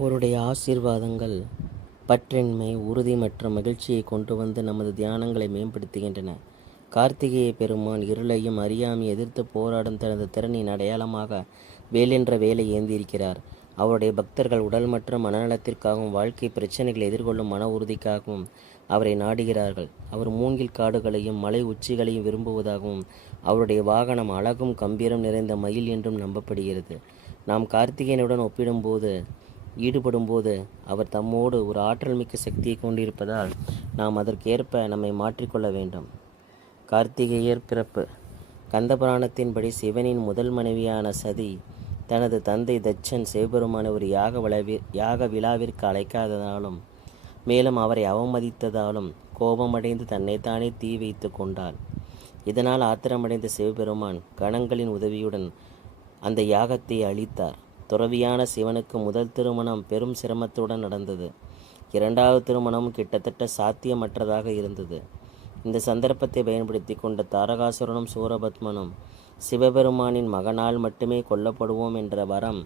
அவருடைய ஆசீர்வாதங்கள் பற்றின்மை, உறுதி மற்றும் மகிழ்ச்சியை கொண்டு வந்து நமது தியானங்களை மேம்படுத்துகின்றன. கார்த்திகேய பெருமான் இருளையும் அறியாமையை எதிர்த்து போராடும் தனது திறனின் அடையாளமாக வேலென்ற வேலை ஏந்தியிருக்கிறார். அவருடைய பக்தர்கள் உடல் மற்றும் மனநலத்திற்காகவும் வாழ்க்கை பிரச்சனைகளை எதிர்கொள்ளும் மன உறுதிக்காகவும் அவரை நாடுகிறார்கள். அவர் மூங்கில் காடுகளையும் மலை உச்சிகளையும் விரும்புவதாகவும் அவருடைய வாகனம் அழகும் கம்பீரம் நிறைந்த மயில் என்றும் நம்பப்படுகிறது. நாம் கார்த்திகேயனுடன் ஈடுபடும்போது அவர் தம்மோடு ஒரு ஆற்றல் மிக்க சக்தியை கொண்டிருப்பதால் நாம் அதற்கேற்ப நம்மை மாற்றிக்கொள்ள வேண்டும். கார்த்திகேயர் பிறப்பு. கந்தபுராணத்தின்படி சிவனின் முதல் மனைவியான சதி தனது தந்தை தட்சன் சிவபெருமானை ஒரு யாக விழாவிற்கு அழைக்காததாலும் மேலும் அவரை அவமதித்ததாலும் கோபமடைந்து தன்னைத்தானே தீ வைத்து கொண்டாள். இதனால் ஆத்திரமடைந்த சிவபெருமான் கணங்களின் உதவியுடன் அந்த யாகத்தை அழித்தார். துறவியான சிவனுக்கு முதல் திருமணம் பெரும் சிரமத்துடன் நடந்தது. இரண்டாவது திருமணம் கிட்டத்தட்ட சாத்தியமற்றதாக இருந்தது. இந்த சந்தர்ப்பத்தை பயன்படுத்தி கொண்ட தாரகாசுரனும் சூரபத்மனும் சிவபெருமானின் மகனால் மட்டுமே கொல்லப்படுவோம் என்ற வரம்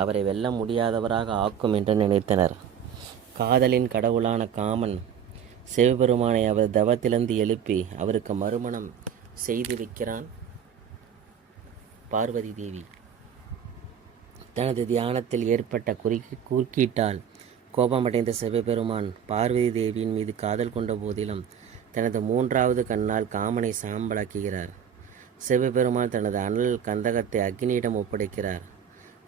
அவரை வெல்ல முடியாதவராக ஆக்கும் என்று நினைத்தனர். காதலின் கடவுளான காமன் சிவபெருமானை அவர் தவத்திலிருந்து எழுப்பி அவருக்கு மறுமணம் செய்து வைக்கிறான். பார்வதி தேவி தனது தியானத்தில் ஏற்பட்ட குறுக்கீட்டால் கோபமடைந்த சிவபெருமான் பார்வதி தேவியின் மீது காதல் கொண்ட போதிலும் தனது மூன்றாவது கண்ணால் காமனை சாம்பலாக்குகிறார். சிவபெருமான் தனது அனல் கந்தகத்தை அக்னியிடம் ஒப்படைக்கிறார்.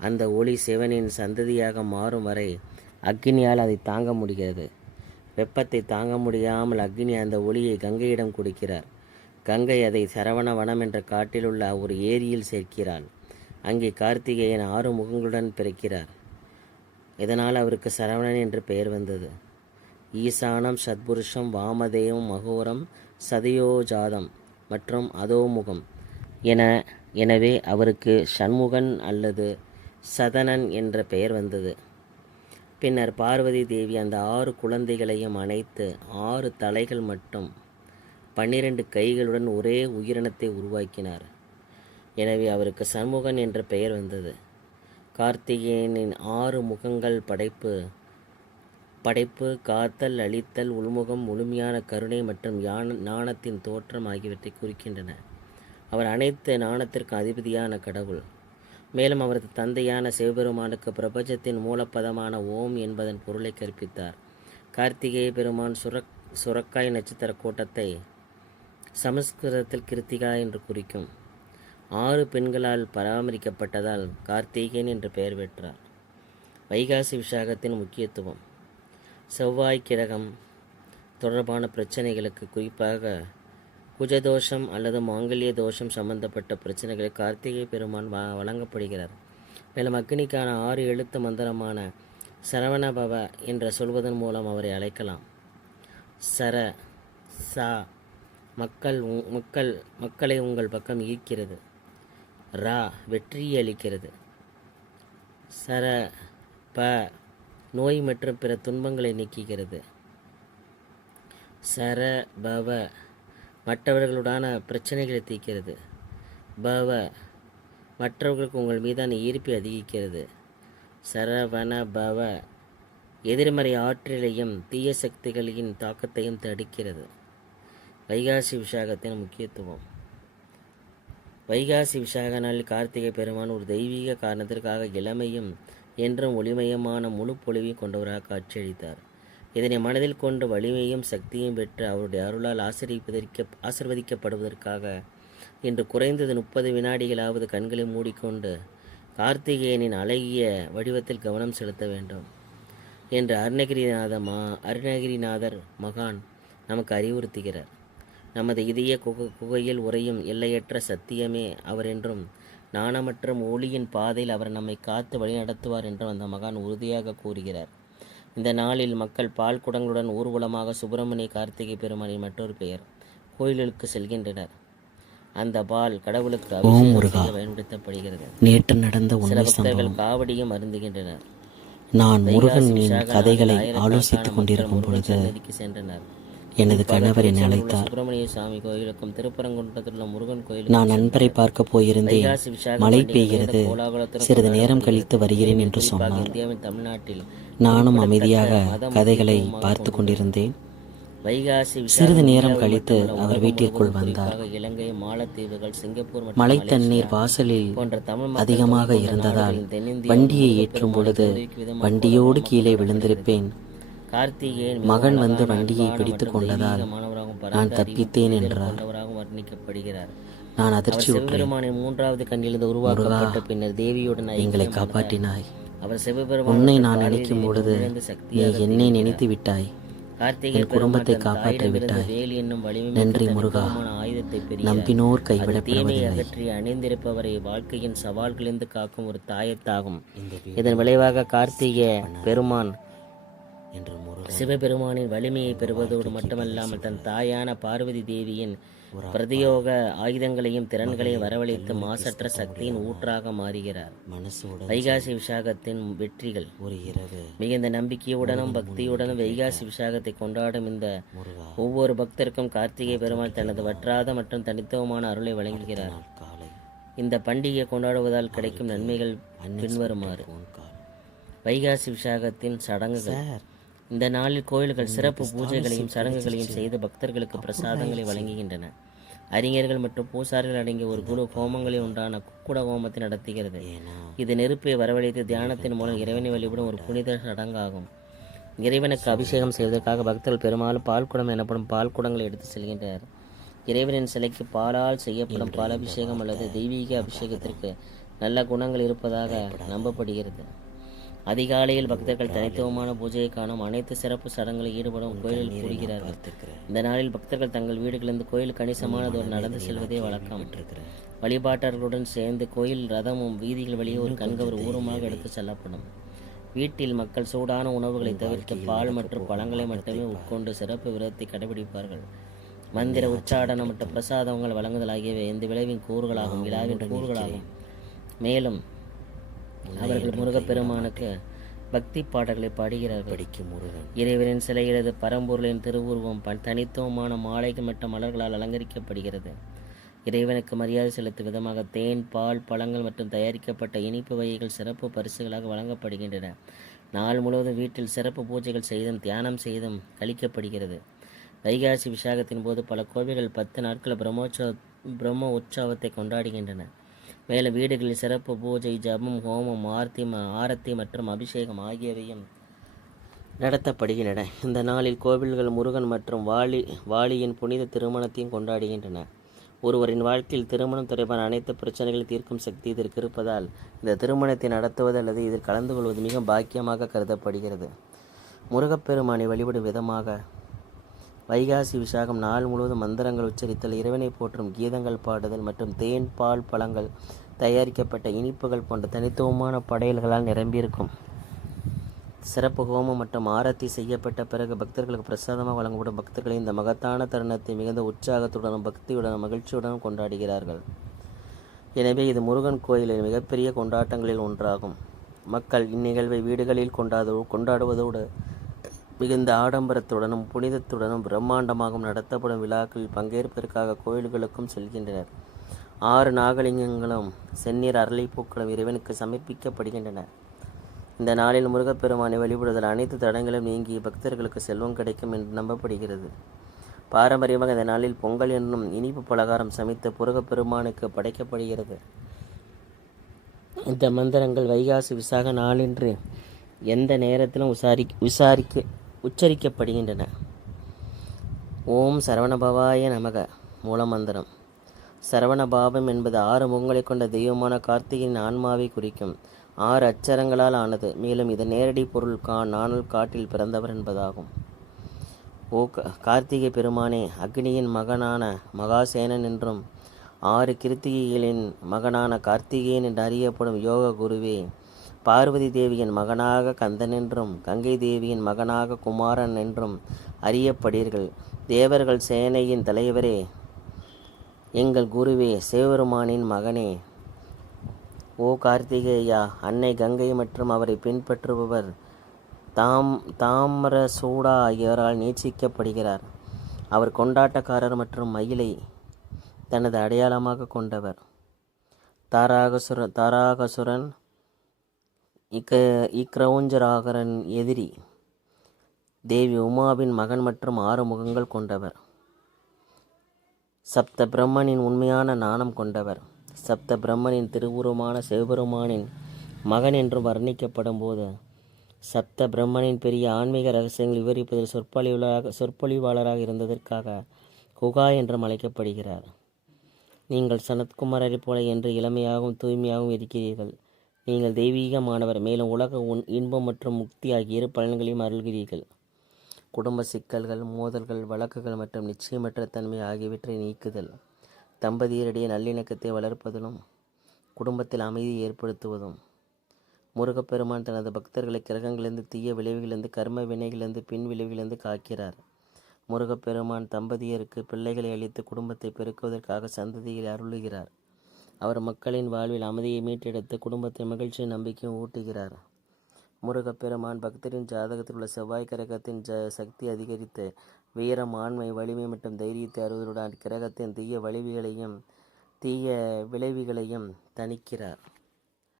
அந்த ஒளி சிவனின் சந்ததியாக மாறும் வரை அக்னியால் அதை தாங்க முடிகிறது. வெப்பத்தை தாங்க முடியாமல் அக்னி அந்த ஒளியை கங்கையிடம் கொடுக்கிறார். கங்கை அதை சரவண வனம் என்ற காட்டிலுள்ள ஒரு ஏரியில் சேர்க்கிறாள். அங்கே கார்த்திகேயன் 6 முகங்களுடன் பிறக்கிறார். இதனால் அவருக்கு சரவணன் என்று பெயர் வந்தது. ஈசானம், சத்புருஷம், வாமதேவம், மகோரம், சதயோஜாதம் மற்றும் அதோமுகம் எனவே அவருக்கு ஷண்முகன் அல்லது சதனன் என்ற பெயர் வந்தது. பின்னர் பார்வதி தேவி அந்த 6 குழந்தைகளையும் அணைத்து 6 தலைகள் மற்றும் 12 கைகளுடன் ஒரே உயிரினத்தை உருவாக்கினார். எனவே அவருக்கு சண்முகன் என்ற பெயர் வந்தது. கார்த்திகேயனின் 6 முகங்கள் படைப்பு, காத்தல், அழித்தல், உள்முகம், முழுமையான கருணை மற்றும் ஞானத்தின் தோற்றம் ஆகியவற்றை குறிக்கின்றன. அவர் அனைத்து ஞானத்திற்கு அதிபதியான கடவுள். மேலும் அவரது தந்தையான சிவபெருமானுக்கு பிரபஞ்சத்தின் மூலப்பதமான ஓம் என்பதன் பொருளை கற்பித்தார். கார்த்திகேய பெருமான் சுரக்காய் நட்சத்திர கூட்டத்தை சமஸ்கிருதத்தில் கிருத்திகா என்று குறிக்கும் 6 பெண்களால் பராமரிக்கப்பட்டதால் கார்த்திகேயன் என்று பெயர் பெற்றார். வைகாசி விசாகத்தின் முக்கியத்துவம். செவ்வாய் கிரகம் தொடர்பான பிரச்சனைகளுக்கு, குறிப்பாக குஜதோஷம் அல்லது மாங்கல்ய தோஷம் சம்பந்தப்பட்ட பிரச்சனைகளை கார்த்திகேய பெருமான் வழங்கப்படுகிறார். மேலும் அக்னிக்கான 6 எழுத்து மந்திரமான சரவணபவ என்று சொல்வதன் மூலம் அவரை அழைக்கலாம். சர சா மக்களை உங்கள் பக்கம் ஈர்க்கிறது. ரா வெற்றியை அளிக்கிறது. சர ப நோய் மற்றும் பிற துன்பங்களை நீக்குகிறது. சர பவ மற்றவர்களுடான பிரச்சனைகளை தீர்க்கிறது. பவ மற்றவர்களுக்கு உங்கள் மீதான ஈர்ப்பை அதிகரிக்கிறது. சரவண பவ எதிர்மறை ஆற்றலையும் தீய சக்திகளின் தாக்கத்தையும் தடுக்கிறது. வைகாசி விசாகத்தின் முக்கியத்துவம். வைகாசி விசாக நாளில் கார்த்திகை பெருமான் ஒரு தெய்வீக காரணத்திற்காக இளமையும் என்றும் ஒளிமயமான முழு பொலிவையும் கொண்டவராக காட்சியளித்தார். இதனை மனதில் கொண்டு வலிமையும் சக்தியும் பெற்று அவருடைய அருளால் ஆசிர்வதிக்கப்படுவதற்காக இன்று குறைந்தது 30 வினாடிகளாவது கண்களை மூடிக்கொண்டு கார்த்திகேயனின் அழகிய வடிவத்தில் கவனம் செலுத்த வேண்டும் என்று அருணகிரிநாதர் மகான் நமக்கு அறிவுறுத்துகிறார். நமது இதய குகையில் உறையும் எல்லையற்ற சத்தியமே அவர் என்றும் நாணமற்ற ஒளியின் பாதையில் அவர் நம்மை காத்து வழிநடத்துவார் என்றும் அந்த மகான் உறுதியாக கூறுகிறார். இந்த நாளில் மக்கள் பால் குடங்களுடன் ஊர்வலமாக சுப்பிரமணிய கார்த்திகை பெருமானின் மற்றொரு பெயர் கோயிலுக்கு செல்கின்றனர். அந்த பால் கடவுளுக்கு அபிஷேகம் பயன்படுத்தப்படுகிறது. நேற்று நடந்த சில பக்தர்கள் காவடியும் அருந்துகின்றனர். நான் முருகனின் கதைகளை ஆலோசித்துக் கொண்டிருக்கும் பொழுது சென்றனர். எனது கணவர் என்னை அழைத்தார். சுப்பிரமணிய சாமி கோயிலுக்கும் திருப்பரங்குன்றத்தில் உள்ள முருகன் கோயிலுக்கும் நான் நண்பரை பார்க்க போயிருந்தேன். மழை பெய்கிறது, சிறிது நேரம் கழித்து வருகிறேன் என்று சொன்னார். இந்தியாவின் தமிழ்நாட்டில் நானும் அமைதியாக கதைகளை பார்த்து கொண்டிருந்தேன். வைகாசி சிறிது நேரம் கழித்து அவர் வீட்டிற்குள் வந்தார். இலங்கை, மாலத்தீவுகள், சிங்கப்பூர், மழை தண்ணீர் வாசலில் அதிகமாக இருந்ததால் வண்டியை ஏற்றும் பொழுது வண்டியோடு கீழே விழுந்திருப்பேன். கார்த்திகேயன் மகன் வந்து வண்டியை பிடித்து கொண்டதால் நான் தப்பித்தேன் என்றார். வர்ணிக்கப்படுகிறார். நான் அதிர்ச்சி சிவபெருமானின் மூன்றாவது கண்ணிலிருந்து உருவாக்கப்பட்ட பின்னர் தேவியுடன் எங்களை காப்பாற்றினாய். அவர் சிவபெருமான் உன்னை நான் நினைக்கும் பொழுது நீ என்னை நினைத்து விட்டாய். என் குடும்பத்தை காப்பாற்றி விட்டாய். நன்றி முருகா. நம்பினோர் கைவிடப்படுவதில்லை. அகற்றி அணிந்திருப்பவரை வாழ்க்கையின் சவால்களிலிருந்து காக்கும் ஒரு தாயத்தாகும். இதன் விளைவாக கார்த்திகேய பெருமான் சிவபெருமானின் வலிமையை பெறுவதோடு மட்டுமல்லாமல் தன் தாயான பார்வதி தேவியின் பிரதியோக ஆயுதங்களையும் திறன்களையும் வரவழைத்து மாசற்ற சக்தியின் ஊற்றாக மாறுகிறார். வைகாசி விசாகத்தின் வெற்றிகள். மிகுந்த நம்பிக்கையுடனும் பக்தியுடனும் வைகாசி விசாகத்தை கொண்டாடும் இந்த ஒவ்வொரு பக்தருக்கும் கார்த்திகை பெருமாள் தனது வற்றாத மற்றும் தனித்துவமான அருளை வழங்குகிறார். இந்த பண்டிகையை கொண்டாடுவதால் கிடைக்கும் நன்மைகள் பின்வருமாறு. வைகாசி விசாகத்தின் சடங்குகள். இந்த நாளில் கோயில்கள் சிறப்பு பூஜைகளையும் சடங்குகளையும் செய்து பக்தர்களுக்கு பிரசாதங்களை வழங்குகின்றன. அறிஞர்கள் மற்றும் பூசாரிகள் அடங்கிய ஒரு குழு ஹோமங்களில் உண்டான குக்குட ஹோமத்தை நடத்துகிறது. இது நெருப்பை வரவழைத்து தியானத்தின் மூலம் இறைவனை வழிபடும் ஒரு புனித சடங்காகும். இறைவனுக்கு அபிஷேகம் செய்வதற்காக பக்தர்கள் பெரும்பாலும் பால்குடம் எனப்படும் பால்குடங்களை எடுத்து செல்கின்றனர். இறைவனின் சிலைக்கு பாலால் செய்யப்படும் பாலாபிஷேகம் அல்லது தெய்வீக அபிஷேகத்திற்கு நல்ல குணங்கள் இருப்பதாக நம்பப்படுகிறது. அதிகாலையில் பக்தர்கள் தனித்துவமான பூஜையை காணும் அனைத்து சிறப்பு சடங்குகளில் ஈடுபடும் கோயிலில் கூறுகிறார்கள். இந்த நாளில் பக்தர்கள் தங்கள் வீடுகளிலிருந்து கோயில் கணிசமானதோடு நடந்து செல்வதே வழக்கம். வழிபாட்டர்களுடன் சேர்ந்து கோயில் ரதமும் வீதிகள் வழியே ஒரு கண்கவர் ஊரமாக எடுத்து செல்லப்படும். வீட்டில் மக்கள் சூடான உணவுகளை தவிர்த்து பால் மற்றும் பழங்களை மட்டுமே உட்கொண்டு சிறப்பு விரதத்தை கடைபிடிப்பார்கள். மந்திர உச்சாடனம் மற்றும் பிரசாதங்கள் வழங்குதல் ஆகியவை இந்த விளைவின் கூறுகளாகும், விழாவின் கூறுகளாகும். மேலும் அவர்கள் முருகப்பெருமானுக்கு பக்தி பாடல்களை பாடுகிறார்கள். இறைவனின் சிலையிலது பரம்பொருளின் திருவுருவம் தனித்துவமான மாலைகள் மற்றும் மலர்களால் அலங்கரிக்கப்படுகிறது. இறைவனுக்கு மரியாதை செலுத்தும் விதமாக தேன், பால், பழங்கள் மற்றும் தயாரிக்கப்பட்ட இனிப்பு வகைகள் சிறப்பு பரிசுகளாக வழங்கப்படுகின்றன. நாள் முழுவதும் வீட்டில் சிறப்பு பூஜைகள் செய்தும் தியானம் செய்தும் கழிக்கப்படுகிறது. வைகாசி விசாகத்தின் போது பல கோவில்கள் 10 நாட்கள் பிரம்ம உற்சவத்தை கொண்டாடுகின்றன. மேலும் வீடுகளில் சிறப்பு பூஜை, ஜபம், ஹோமம், ஆரத்தி மற்றும் அபிஷேகம் ஆகியவையும் நடத்தப்படுகின்றன. இந்த நாளில் கோவில்கள் முருகன் மற்றும் வாளியின் புனித திருமணத்தையும் கொண்டாடுகின்றன. ஒருவரின் வாழ்க்கையில் திருமணம் தொடர்பான அனைத்து பிரச்சனைகளை தீர்க்கும் சக்தி இதற்கு இருப்பதால் இந்த திருமணத்தை நடத்துவது அல்லது இதில் கலந்து கொள்வது மிக பாக்கியமாக கருதப்படுகிறது. முருகப்பெருமானை வழிபடும் விதமாக வைகாசி விசாகம் நாள் முழுவதும் மந்திரங்கள் உச்சரித்தல், இறைவனை போற்றும் கீதங்கள் பாடுதல் மற்றும் தேன், பால், பழங்கள், தயாரிக்கப்பட்ட இனிப்புகள் போன்ற தனித்துவமான படையல்களால் நிரம்பியிருக்கும். சிறப்பு ஹோமம் மற்றும் ஆரத்தி செய்யப்பட்ட பிறகு பக்தர்களுக்கு பிரசாதமாக வழங்கப்படும். பக்தர்கள் இந்த மகத்தான தருணத்தை மிகுந்த உற்சாகத்துடனும் பக்தியுடனும் மகிழ்ச்சியுடனும் கொண்டாடுகிறார்கள். எனவே இது முருகன் கோயிலின் மிகப்பெரிய கொண்டாட்டங்களில் ஒன்றாகும். மக்கள் இந்நிகழ்வை வீடுகளில் கொண்டாடுவதோடு மிகுந்த ஆடம்பரத்துடனும் புனிதத்துடனும் பிரம்மாண்டமாகவும் நடத்தப்படும் விழாக்களில் பங்கேற்பதற்காக கோயில்களுக்கும் செல்கின்றனர். 6 நாகலிங்கங்களும் செந்நீர் அரளிப்பூக்களும் இறைவனுக்கு சமர்ப்பிக்கப்படுகின்றன. இந்த நாளில் முருகப்பெருமானை வழிபடுதல் அனைத்து தடங்களும் நீங்கி பக்தர்களுக்கு செல்வம் கிடைக்கும் என்று நம்பப்படுகிறது. பாரம்பரியமாக இந்த நாளில் பொங்கல் என்னும் இனிப்பு பலகாரம் சமைத்து முருகப்பெருமானுக்கு படைக்கப்படுகிறது. இந்த மந்திரங்கள் வைகாசி விசாக நாளன்று எந்த நேரத்திலும் உச்சரிக்கப்படுகின்றன. ஓம் சரவணபவாய நமக. மூலமந்திரம். சரவணபாபம் என்பது 6 முகங்களை கொண்ட தெய்வமான கார்த்திகையின் ஆன்மாவை குறிக்கும் 6 அச்சரங்களால் ஆனது. மேலும் இதன் நேரடி பொருள் நானல் காட்டில் பிறந்தவர் என்பதாகும். ஓ கார்த்திகை பெருமானே, அக்னியின் மகனான மகாசேனன் என்றும் 6 கிருத்திகைகளின் மகனான கார்த்திகேயன் என்று அறியப்படும் யோக குருவே, பார்வதி தேவியின் மகனாக கந்தன் என்றும் கங்கை தேவியின் மகனாக குமாரன் என்றும் அறியப்படுகிறீர்கள். தேவர்கள் சேனையின் தலைவரே, எங்கள் குருவே, சிவபெருமானின் மகனே, ஓ கார்த்திகேயா, அன்னை கங்கை மற்றும் அவரை பின்பற்றுபவர் தாமரசூடா ஆகியோரால் நீட்சிக்கப்படுகிறார். அவர் கொண்டாட்டக்காரர் மற்றும் மயிலை தனது அடையாளமாக கொண்டவர். தாராகசுரன் இக்ரௌஞ்சராகரன் எதிரி. தேவி உமாவின் மகன் மற்றும் 6 முகங்கள் கொண்டவர். சப்த பிரம்மனின் உண்மையான நாணம் கொண்டவர். சப்த பிரம்மனின் திருவுருவமான சிவபெருமானின் மகன் என்று வர்ணிக்கப்படும் போது சப்த பிரம்மனின் பெரிய ஆன்மீக ரகசியங்கள் விவரிப்பதில் சொற்பொழிவாளராக இருந்ததற்காக குகா என்றும் அழைக்கப்படுகிறார். நீங்கள் சனத்குமாரைப் போல என்று இளமையாகவும் தூய்மையாகவும் இருக்கிறீர்கள். நீங்கள் தெய்வீகமானவர், மேலும் உலக இன்பம் மற்றும் முக்தி ஆகிய 2 பலன்களையும் அருள்கிறீர்கள். குடும்ப சிக்கல்கள், மோதல்கள், வழக்குகள் மற்றும் நிச்சயமற்ற தன்மை ஆகியவற்றை நீக்குதல், தம்பதியரிடையே நல்லிணக்கத்தை வளர்ப்பதிலும் குடும்பத்தில் அமைதியை ஏற்படுத்துவதும். முருகப்பெருமான் தனது பக்தர்களை கிரகங்களிலிருந்து, தீய விளைவுகளிலிருந்து, கர்ம வினைகளிலிருந்து, பின் விளைவுகளிலிருந்து காக்கிறார். முருகப்பெருமான் தம்பதியருக்கு பிள்ளைகளை அளித்து குடும்பத்தை பெருக்குவதற்காக சந்ததிகளை அருளுகிறார். அவர் மக்களின் வாழ்வில் அமைதியை மீட்டெடுத்து குடும்பத்தின் மகிழ்ச்சியும் நம்பிக்கையும் ஊட்டுகிறார். முருகப்பெருமான் பக்தரின் ஜாதகத்தில் உள்ள செவ்வாய் கிரகத்தின் சக்தி அதிகரித்து வீரம், ஆண்மை, வலிமை மற்றும் தைரியத்தை அறுவதுடன் கிரகத்தின் தீய விளைவுகளையும் தணிக்கிறார்.